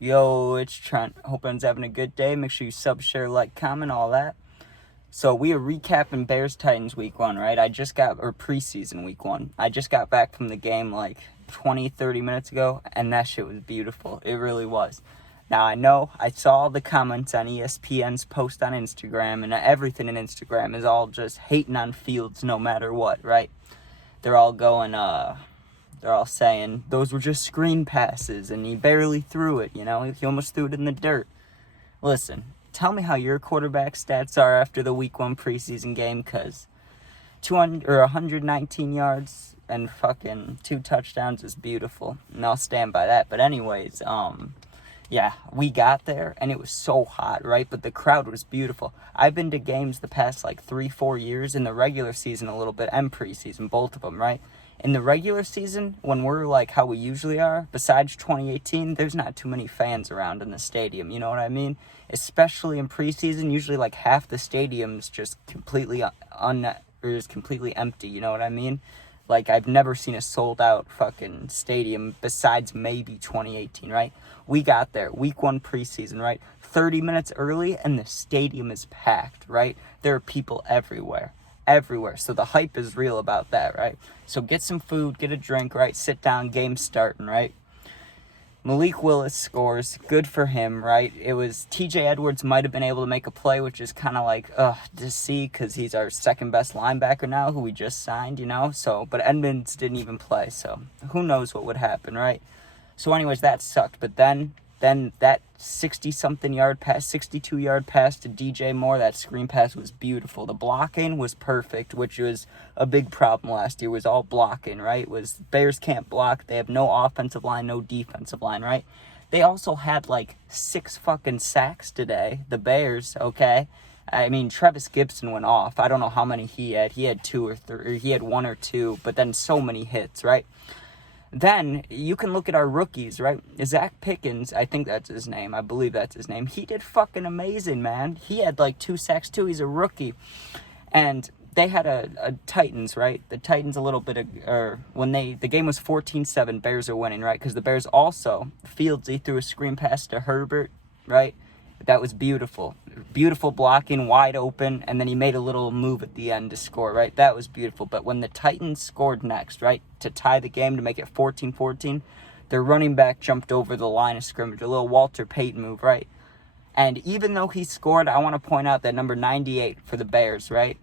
Yo, it's Trent. Hope everyone's having a good day. Make sure you sub, share, like, comment, all that. So we are recapping Bears-Titans week 1, right? Or preseason week 1. I just got back from the game like 20, 30 minutes ago, and that shit was beautiful. It really was. Now, I know I saw all the comments on ESPN's post on Instagram, and everything in Instagram is all just hating on Fields no matter what, right? They're all saying those were just screen passes and he barely threw it, He almost threw it in the dirt. Listen, tell me how your quarterback stats are after the week 1 preseason game, because 119 yards and fucking 2 touchdowns is beautiful, and I'll stand by that. But anyways, yeah, we got there, and it was so hot, right? But the crowd was beautiful. I've been to games the past, 3-4 years, in the regular season a little bit, and preseason, both of them, right? In the regular season, when we're how we usually are, besides 2018, there's not too many fans around in the stadium, you know what I mean? Especially in preseason, usually half the stadium's just completely completely empty, you know what I mean? I've never seen a sold-out fucking stadium besides maybe 2018, right? We got there, week 1 preseason, right? 30 minutes early, and the stadium is packed, right? There are people everywhere. So the hype is real about that, right? So get some food, get a drink, right? Sit down, game starting, right? Malik Willis scores. Good for him, right? It was TJ Edwards might have been able to make a play, which is kind of to see, because he's our second best linebacker now, who we just signed, So, but Edmonds didn't even play, so who knows what would happen, right? So anyways, that sucked. But then that 60-something yard pass, 62-yard pass to DJ Moore, that screen pass was beautiful. The blocking was perfect, which was a big problem last year, was all blocking, right? Bears can't block. They have no offensive line, no defensive line, right? They also had 6 fucking sacks today, the Bears, okay? I mean, Travis Gibson went off. I don't know how many he had. He had 2 or 3, or he had 1 or 2, but then so many hits, right? Then you can look at our rookies, right? Zach Pickens, I think that's his name. I believe that's his name. He did fucking amazing, man. He had 2 sacks too. He's a rookie. And they had a Titans, right? The Titans the game was 14-7, Bears are winning, right? Because the Bears also, he threw a screen pass to Herbert, right? That was beautiful. Beautiful blocking, wide open, and then he made a little move at the end to score, right? That was beautiful. But when the Titans scored next, right, to tie the game, to make it 14-14, their running back jumped over the line of scrimmage, a little Walter Payton move, right? And even though he scored, I want to point out that number 98 for the Bears, right?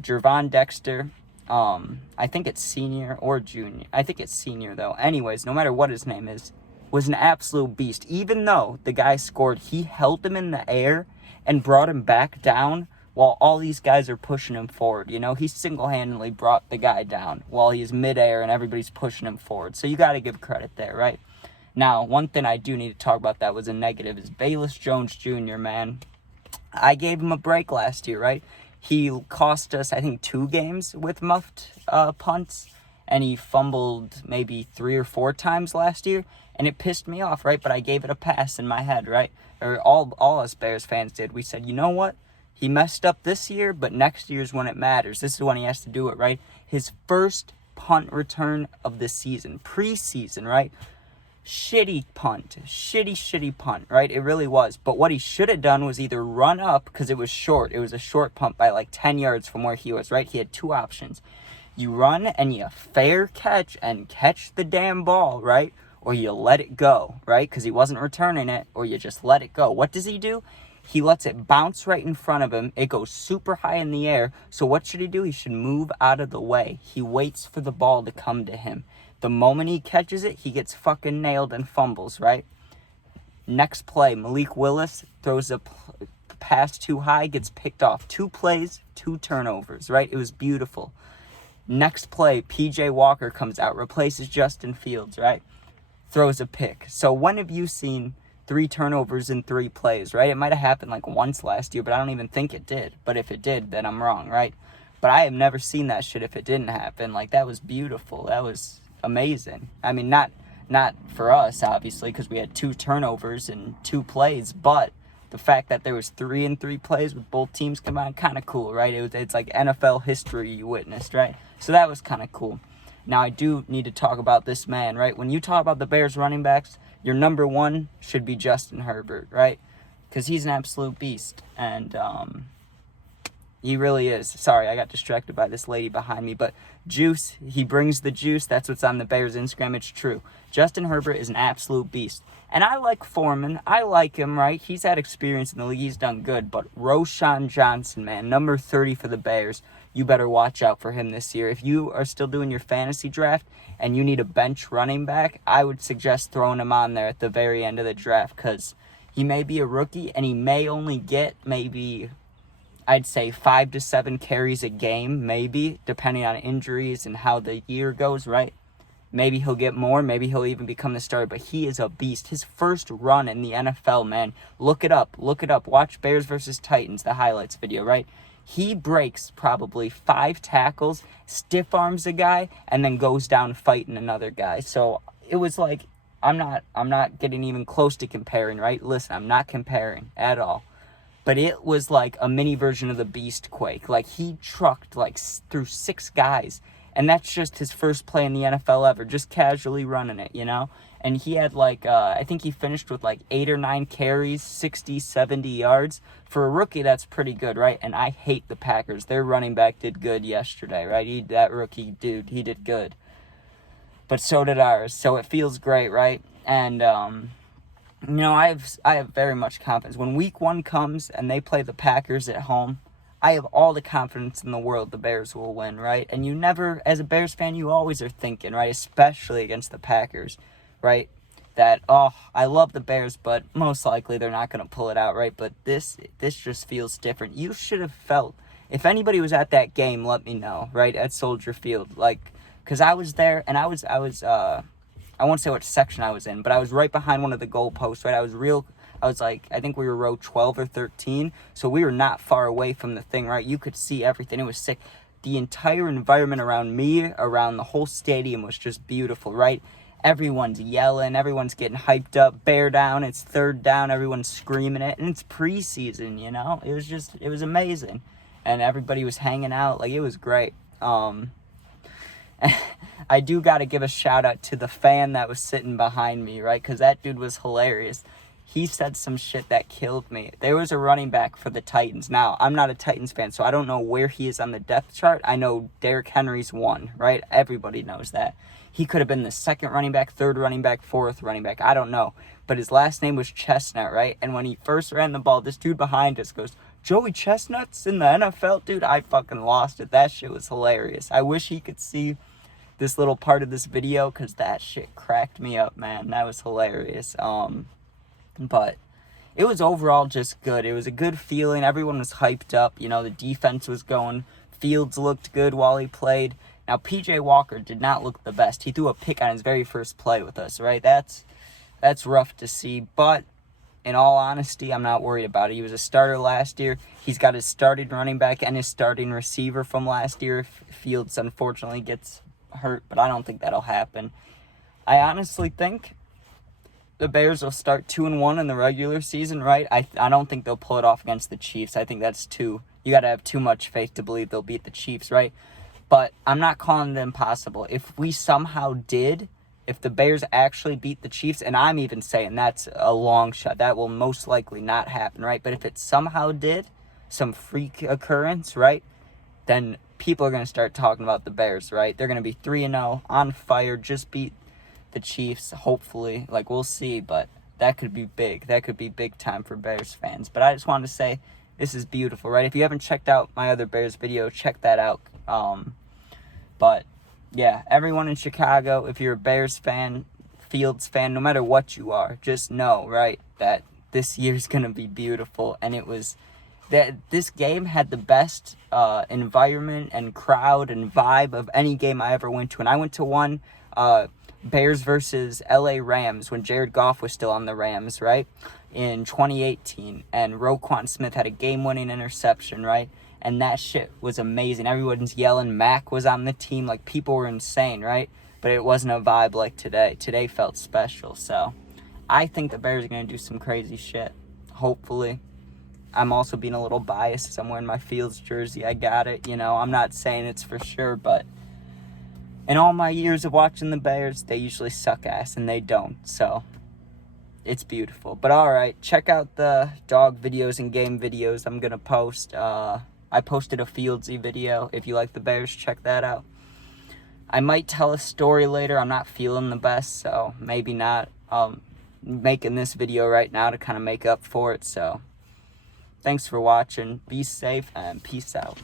Gervon Dexter, I think it's senior or junior. I think it's senior, though. Anyways, no matter what his name is, was an absolute beast. Even though the guy scored, he held him in the air and brought him back down while all these guys are pushing him forward. He single-handedly brought the guy down while he's midair and everybody's pushing him forward. So you got to give credit there, right? Now, one thing I do need to talk about that was a negative is Bayless Jones Jr., man. I gave him a break last year, right? He cost us, I think, 2 games with muffed punts, and he fumbled maybe 3 or 4 times last year. And it pissed me off, right? But I gave it a pass in my head, right? Or all us Bears fans did. We said, you know what? He messed up this year, but next year's when it matters. This is when he has to do it, right? His first punt return of the season, preseason, right? Shitty punt, shitty punt, right? It really was. But what he should have done was either run up, because it was short. It was a short punt by 10 yards from where he was, right? He had 2 options. You run and you fair catch and catch the damn ball, right? Or you let it go, right? Because he wasn't returning it, or you just let it go. What does he do? He lets it bounce right in front of him. It goes super high in the air. So what should he do? He should move out of the way. He waits for the ball to come to him. The moment he catches it, he gets fucking nailed and fumbles, right? Next play, Malik Willis throws a pass too high, gets picked off. 2 plays, 2 turnovers, right? It was beautiful. Next play, P.J. Walker comes out, replaces Justin Fields, right? Throws a pick. So when have you seen 3 turnovers in 3 plays, right? It might have happened once last year, but I don't even think it did. But if it did, then I'm wrong, right? But I have never seen that shit if it didn't happen. That was beautiful. That was amazing. I mean, not for us, obviously, because we had 2 turnovers in 2 plays, but the fact that there was 3 in 3 plays with both teams combined, kind of cool, right? It's like NFL history you witnessed, right? So that was kind of cool. Now, I do need to talk about this man, right? When you talk about the Bears running backs, your number one should be Justin Herbert, right? Because he's an absolute beast, and he really is. Sorry, I got distracted by this lady behind me, but juice, he brings the juice. That's what's on the Bears Instagram. It's true. Justin Herbert is an absolute beast. And I like Foreman. I like him, right? He's had experience in the league. He's done good. But Roschon Johnson, man, number 30 for the Bears, you better watch out for him this year. If you are still doing your fantasy draft and you need a bench running back, I would suggest throwing him on there at the very end of the draft, because he may be a rookie and he may only get maybe, I'd say, 5 to 7 carries a game, maybe, depending on injuries and how the year goes, right? Maybe he'll get more. Maybe he'll even become the starter. But he is a beast. His first run in the NFL, man. Look it up. Look it up. Watch Bears versus Titans, the highlights video, right? He breaks probably 5 tackles, stiff arms a guy, and then goes down fighting another guy. So it was like, I'm not getting even close to comparing, right? Listen, I'm not comparing at all. But it was like a mini version of the Beast Quake. Like, he trucked like through 6 guys. And that's just his first play in the NFL ever, just casually running it, you know? And he had like, I think he finished with like 8 or 9 carries, 60, 70 yards. For a rookie, that's pretty good, right? And I hate the Packers. Their running back did good yesterday, right? That rookie dude, he did good. But so did ours. So it feels great, right? And, you know, I have very much confidence. When week 1 comes and they play the Packers at home, I have all the confidence in the world the Bears will win, right? And you never, as a Bears fan, you always are thinking, right, especially against the Packers, right, that, oh, I love the Bears, but most likely they're not going to pull it out, right? But this just feels different. You should have felt, if anybody was at that game, let me know, right, at Soldier Field, like, because I was there, and I won't say what section I was in, but I was right behind one of the goalposts, right? I was like, I think we were row 12 or 13, so we were not far away from the thing, right? You could see everything. It was sick. The entire environment around me, around the whole stadium, was just beautiful, right? Everyone's yelling. Everyone's getting hyped up. Bear down. It's 3rd down. Everyone's screaming it. And it's preseason, you know? It was amazing. And everybody was hanging out. Like, it was great. I do got to give a shout out to the fan that was sitting behind me, right? Because that dude was hilarious. He said some shit that killed me. There was a running back for the Titans. Now, I'm not a Titans fan, so I don't know where he is on the depth chart. I know Derrick Henry's 1, right? Everybody knows that. He could have been the 2nd running back, 3rd running back, 4th running back. I don't know. But his last name was Chestnut, right? And when he first ran the ball, this dude behind us goes, "Joey Chestnut's in the NFL?" Dude, I fucking lost it. That shit was hilarious. I wish he could see this little part of this video, because that shit cracked me up, man. That was hilarious. But it was overall just good. It was a good feeling. Everyone was hyped up. You know, the defense was going. Fields looked good while he played. Now, P.J. Walker did not look the best. He threw a pick on his very first play with us, right? That's rough to see. But in all honesty, I'm not worried about it. He was a starter last year. He's got his starting running back and his starting receiver from last year. Fields, unfortunately, gets hurt, but I don't think that'll happen. I honestly think the Bears will start 2-1 in the regular season, right? I don't think they'll pull it off against the Chiefs. I think that's you got to have too much faith to believe they'll beat the Chiefs, right? But I'm not calling it impossible. If we somehow did, if the Bears actually beat the Chiefs, and I'm even saying that's a long shot, that will most likely not happen, right? But if it somehow did, some freak occurrence, right, then people are going to start talking about the Bears, right? They're going to be 3-0, on fire, just beat the Chiefs, hopefully. Like, we'll see, but that could be big. That could be big time for Bears fans. But I just wanted to say, this is beautiful, right? If you haven't checked out my other Bears video, check that out. But, yeah, everyone in Chicago, if you're a Bears fan, Fields fan, no matter what you are, just know, right, that this year's going to be beautiful. And it was that this game had the best environment and crowd and vibe of any game I ever went to. And I went to one, Bears versus LA Rams, when Jared Goff was still on the Rams, right, in 2018, and Roquan Smith had a game-winning interception, right, and that shit was amazing. Everyone's yelling. Mac was on the team. Like, people were insane, right, but it wasn't a vibe like today. Today felt special, so I think the Bears are going to do some crazy shit, hopefully. I'm also being a little biased because I'm wearing my Fields jersey. I got it, you know. I'm not saying it's for sure, but in all my years of watching the Bears, they usually suck ass, and they don't. So it's beautiful. But all right, check out the dog videos and game videos I'm gonna post. I posted a Fieldsy video. If you like the Bears, check that out. I might tell a story later. I'm not feeling the best, so maybe not. Making this video right now to kind of make up for it. So thanks for watching. Be safe and peace out.